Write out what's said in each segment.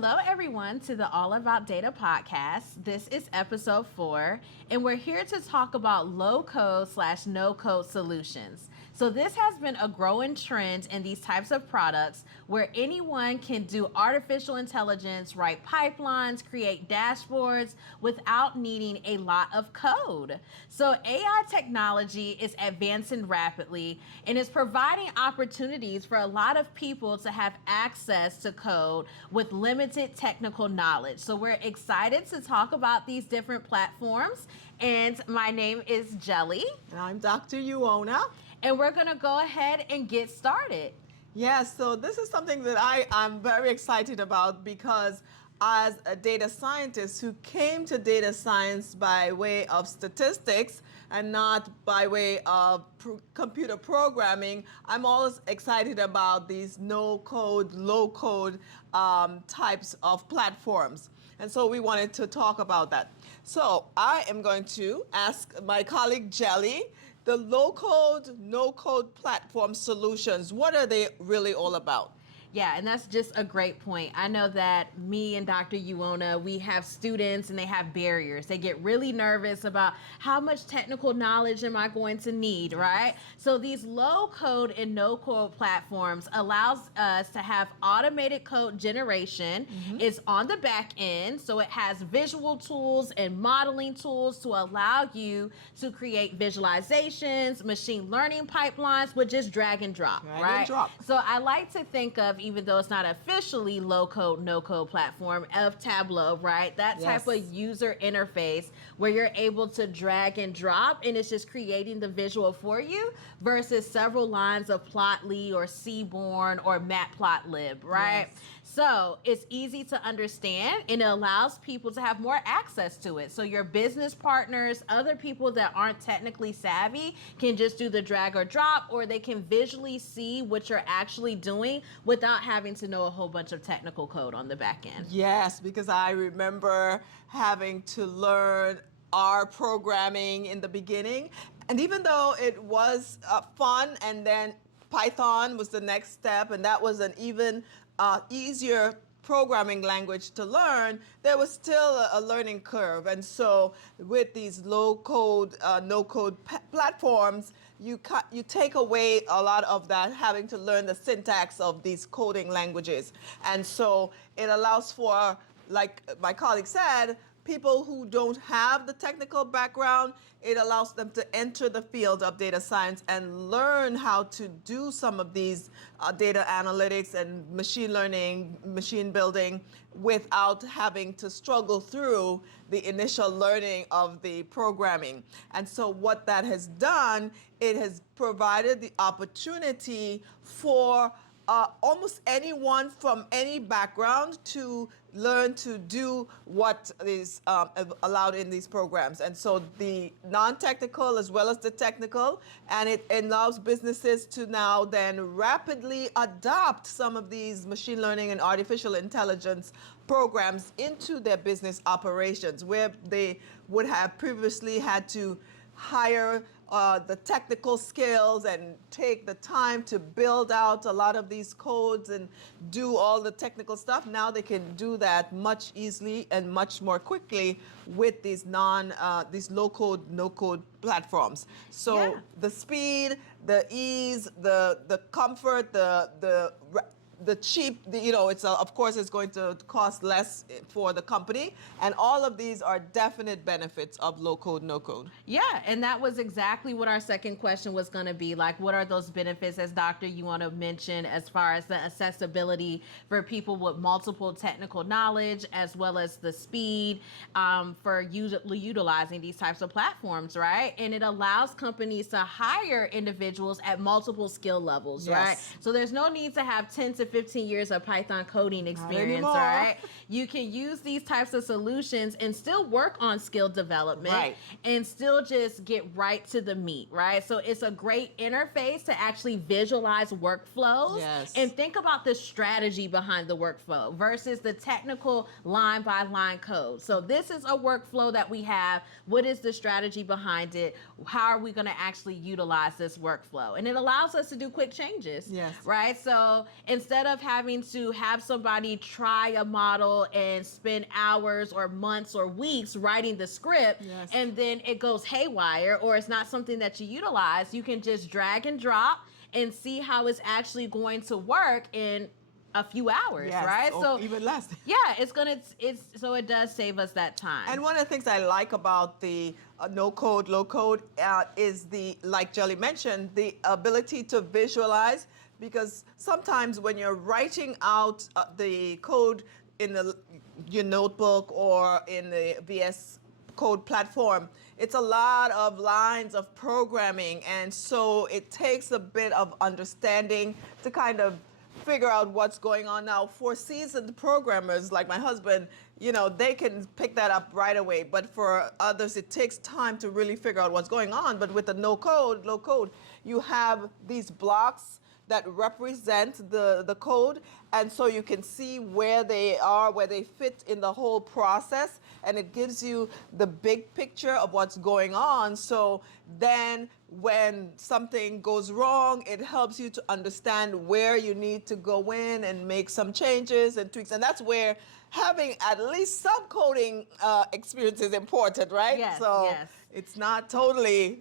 Hello, everyone, to the All About Data podcast. This is episode 4, and we're here to talk about low-code/no-code solutions. So this has been a growing trend in these types of products where anyone can do artificial intelligence, write pipelines, create dashboards without needing a lot of code. So AI technology is advancing rapidly and is providing opportunities for a lot of people to have access to code with limited technical knowledge. So we're excited to talk about these different platforms. And my name is Jelly. And I'm Dr. Uona. And we're going to go ahead and get started. Yes, so this is something that I'm very excited about because as a data scientist who came to data science by way of statistics and not by way of computer programming, I'm always excited about these no-code, low-code types of platforms. And so we wanted to talk about that. So I am going to ask my colleague Jelly, the low-code, no-code platform solutions, what are they really all about? Yeah, and that's just a great point. I know that me and Dr. Uona, we have students and they have barriers. They get really nervous about how much technical knowledge am I going to need, right? So these low code and no code platforms allows us to have automated code generation. It's on the back end, so it has visual tools and modeling tools to allow you to create visualizations, machine learning pipelines with just drag and drop, right? So I like to think of, even though it's not officially low code, no code platform, of Tableau, right? That type of user interface where you're able to drag and drop and it's just creating the visual for you versus several lines of Plotly or Seaborn or Matplotlib, right? Yes. So it's easy to understand and it allows people to have more access to it. So your business partners, other people that aren't technically savvy can just do the drag or drop, or they can visually see what you're actually doing without having to know a whole bunch of technical code on the back end. Yes, because I remember having to learn R programming in the beginning. And even though it was fun, and then Python was the next step, and that was an even easier programming language to learn, there was still a learning curve. And so with these low code, no code platforms, you take away a lot of that having to learn the syntax of these coding languages. And so it allows for, like my colleague said, people who don't have the technical background, it allows them to enter the field of data science and learn how to do some of these data analytics and machine learning, machine building without having to struggle through the initial learning of the programming. And so what that has done, it has provided the opportunity for almost anyone from any background to learn to do what is allowed in these programs. And so the non-technical as well as the technical, and it allows businesses to now then rapidly adopt some of these machine learning and artificial intelligence programs into their business operations, where they would have previously had to hire the technical skills and take the time to build out a lot of these codes and do all the technical stuff. Now they can do that much easily and much more quickly with these these low code, no code platforms. So the speed, the ease, the comfort, the cheap, it's of course it's going to cost less for the company, and all of these are definite benefits of low code, no code. Yeah, and that was exactly what our second question was going to be. Like, what are those benefits, as Dr. you want to mention, as far as the accessibility for people with multiple technical knowledge, as well as the speed for utilizing these types of platforms, right? And it allows companies to hire individuals at multiple skill levels, right? So there's no need to have 10 to 15 years of Python coding experience, all right? You can use these types of solutions and still work on skill development and still just get right to the meat, right? So it's a great interface to actually visualize workflows and think about the strategy behind the workflow versus the technical line by line code. So this is a workflow that we have. What is the strategy behind it? How are we going to actually utilize this workflow? And it allows us to do quick changes, right? So instead instead of having to have somebody try a model and spend hours or months or weeks writing the script, Yes. and then it goes haywire or it's not something that you utilize, you can just drag and drop and see how it's actually going to work in a few hours, Yes, right? or So even less. yeah, so it does save us that time. And one of the things I like about the no code, low code is like Jelly mentioned, the ability to visualize. Because sometimes when you're writing out the code in your notebook or in the VS Code platform, it's a lot of lines of programming. And so it takes a bit of understanding to kind of figure out what's going on. Now, for seasoned programmers like my husband, they can pick that up right away. But for others, it takes time to really figure out what's going on. But with the no code, low code, you have these blocks that represent the code. And so you can see where they are, where they fit in the whole process. And it gives you the big picture of what's going on. So then when something goes wrong, it helps you to understand where you need to go in and make some changes and tweaks. And that's where having at least some coding experience is important, right? Yes, So yes. it's not totally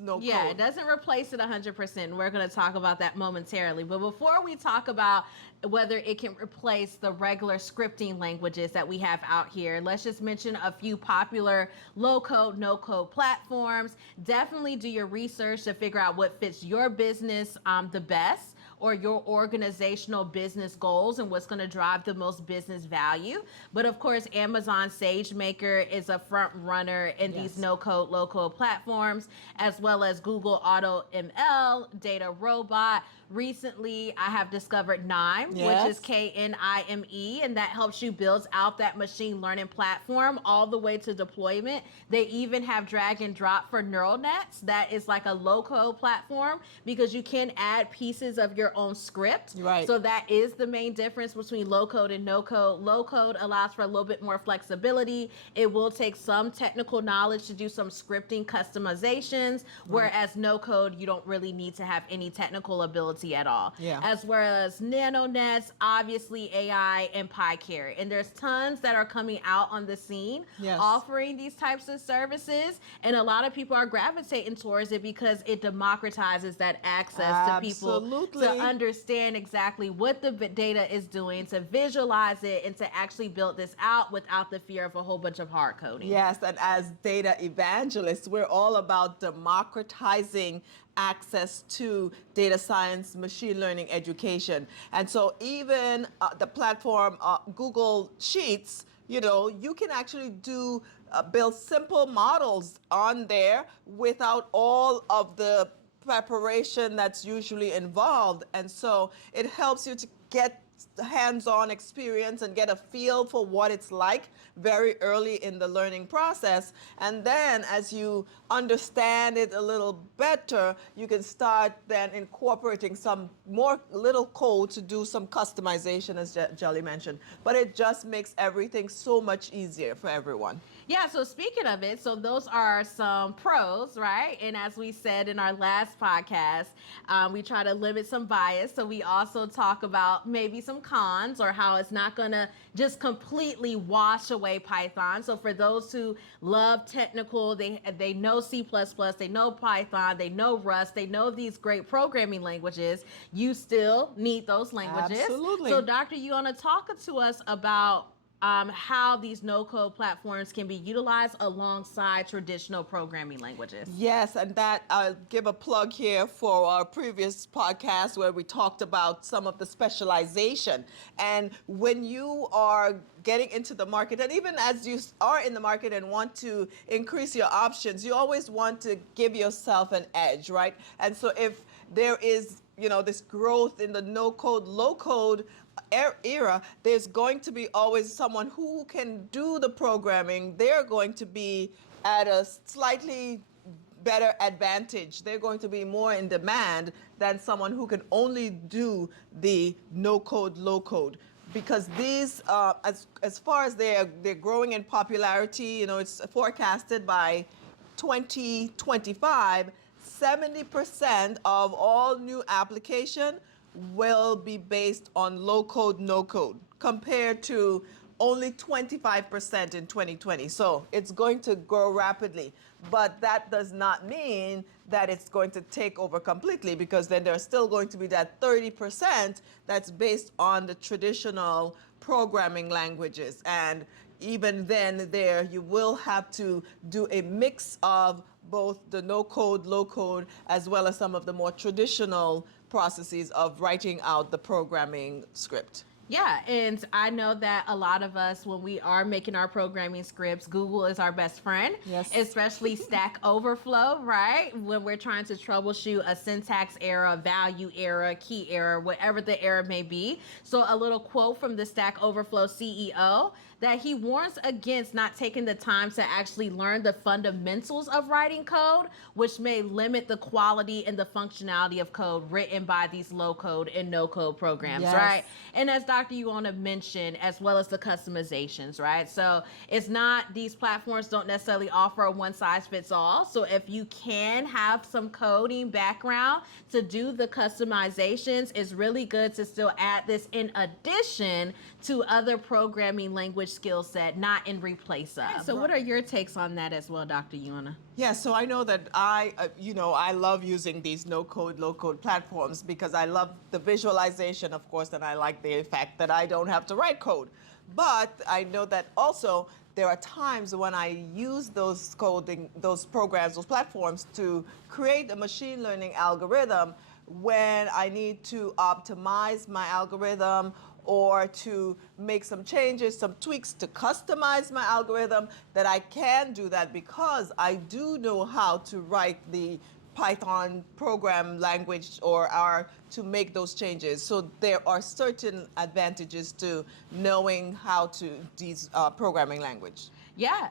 no Yeah, code. it doesn't replace it 100%. We're going to talk about that momentarily. But before we talk about whether it can replace the regular scripting languages that we have out here, let's just mention a few popular low-code, no-code platforms. Definitely do your research to figure out what fits your business the best, or your organizational business goals and what's going to drive the most business value. But of course, Amazon SageMaker is a front runner in Yes. these no-code, low-code platforms, as well as Google Auto ML, Data Robot. Recently, I have discovered KNIME, Yes. which is KNIME, and that helps you build out that machine learning platform all the way to deployment. They even have drag and drop for neural nets. That is like a low-code platform because you can add pieces of your own script. Right. So that is the main difference between low code and no code. Low code allows for a little bit more flexibility. It will take some technical knowledge to do some scripting customizations, whereas no code, you don't really need to have any technical ability at all. Yeah. As well as NanoNets, obviously AI, and PyCare. And there's tons that are coming out on the scene Yes. offering these types of services. And a lot of people are gravitating towards it because it democratizes that access to people Absolutely. to understand exactly what the data is doing, to visualize it, and to actually build this out without the fear of a whole bunch of hard coding. Yes, and as data evangelists, we're all about democratizing access to data science, machine learning education. And so even the platform Google Sheets, you can actually build simple models on there without all of the preparation that's usually involved. And so it helps you to get hands-on experience and get a feel for what it's like very early in the learning process. And then as you understand it a little better, you can start then incorporating some more little code to do some customization, as Jelly mentioned. But it just makes everything so much easier for everyone. Yeah, so speaking of it, so those are some pros, right? And as we said in our last podcast, we try to limit some bias. So we also talk about maybe some cons, or how it's not going to just completely wash away Python. So for those who love technical, they know C++, they know Python, they know Rust, they know these great programming languages, you still need those languages. Absolutely. So Dr. Yuona, talk to us about how these no-code platforms can be utilized alongside traditional programming languages. Yes, and that I'll give a plug here for our previous podcast where we talked about some of the specialization. And when you are getting into the market, and even as you are in the market and want to increase your options, you always want to give yourself an edge, right? And so if there is, this growth in the no-code, low-code era, there's going to be always someone who can do the programming. They're going to be at a slightly better advantage. They're going to be more in demand than someone who can only do the no code, low code. Because these, as far as they're growing in popularity, it's forecasted by 2025, 70% of all new application will be based on low code, no code, compared to only 25% in 2020. So it's going to grow rapidly. But that does not mean that it's going to take over completely, because then there's still going to be that 30% that's based on the traditional programming languages. And even then, there you will have to do a mix of both the no code, low code, as well as some of the more traditional processes of writing out the programming script. Yeah, and I know that a lot of us, when we are making our programming scripts, Google is our best friend, Yes. especially Stack Overflow, right? When we're trying to troubleshoot a syntax error, value error, key error, whatever the error may be. So, a little quote from the Stack Overflow CEO that he warns against not taking the time to actually learn the fundamentals of writing code, which may limit the quality and the functionality of code written by these low code and no code programs, Yes. right? And as Dr. Yuona mentioned, as well as the customizations, right? So it's not, these platforms don't necessarily offer a one size fits all. So if you can have some coding background to do the customizations, it's really good to still add this in addition to other programming language skill set, not in replace of. So what are your takes on that as well, Dr. Yuona? Yeah, so I know that I love using these no code, low code platforms because I love the visualization, of course, and I like the fact that I don't have to write code. But I know that also there are times when I use those programs, those platforms to create a machine learning algorithm when I need to optimize my algorithm or to make some changes, some tweaks to customize my algorithm, that I can do that because I do know how to write the Python program language or to make those changes. So there are certain advantages to knowing how to these programming language. Yeah,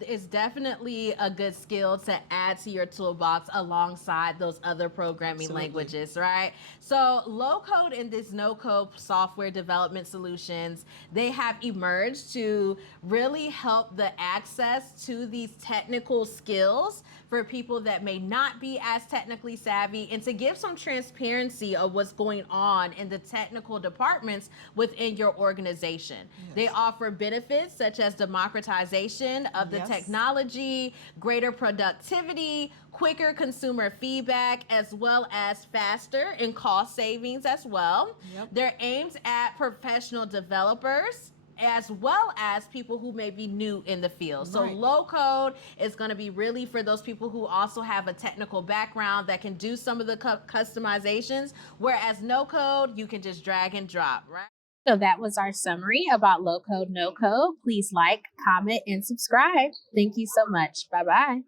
it's definitely a good skill to add to your toolbox alongside those other programming Absolutely. languages, right? So, low code and this no code software development solutions, they have emerged to really help the access to these technical skills for people that may not be as technically savvy, and to give some transparency of what's going on in the technical departments within your organization. They offer benefits such as democratization of the Yes. technology, greater productivity, quicker consumer feedback, as well as faster and cost savings as well. Yep. They're aimed at professional developers as well as people who may be new in the field. So Right. low code is going to be really for those people who also have a technical background that can do some of the customizations, whereas no code, you can just drag and drop, right? So that was our summary about low code, no code. Please like, comment, and subscribe. Thank you so much. Bye bye.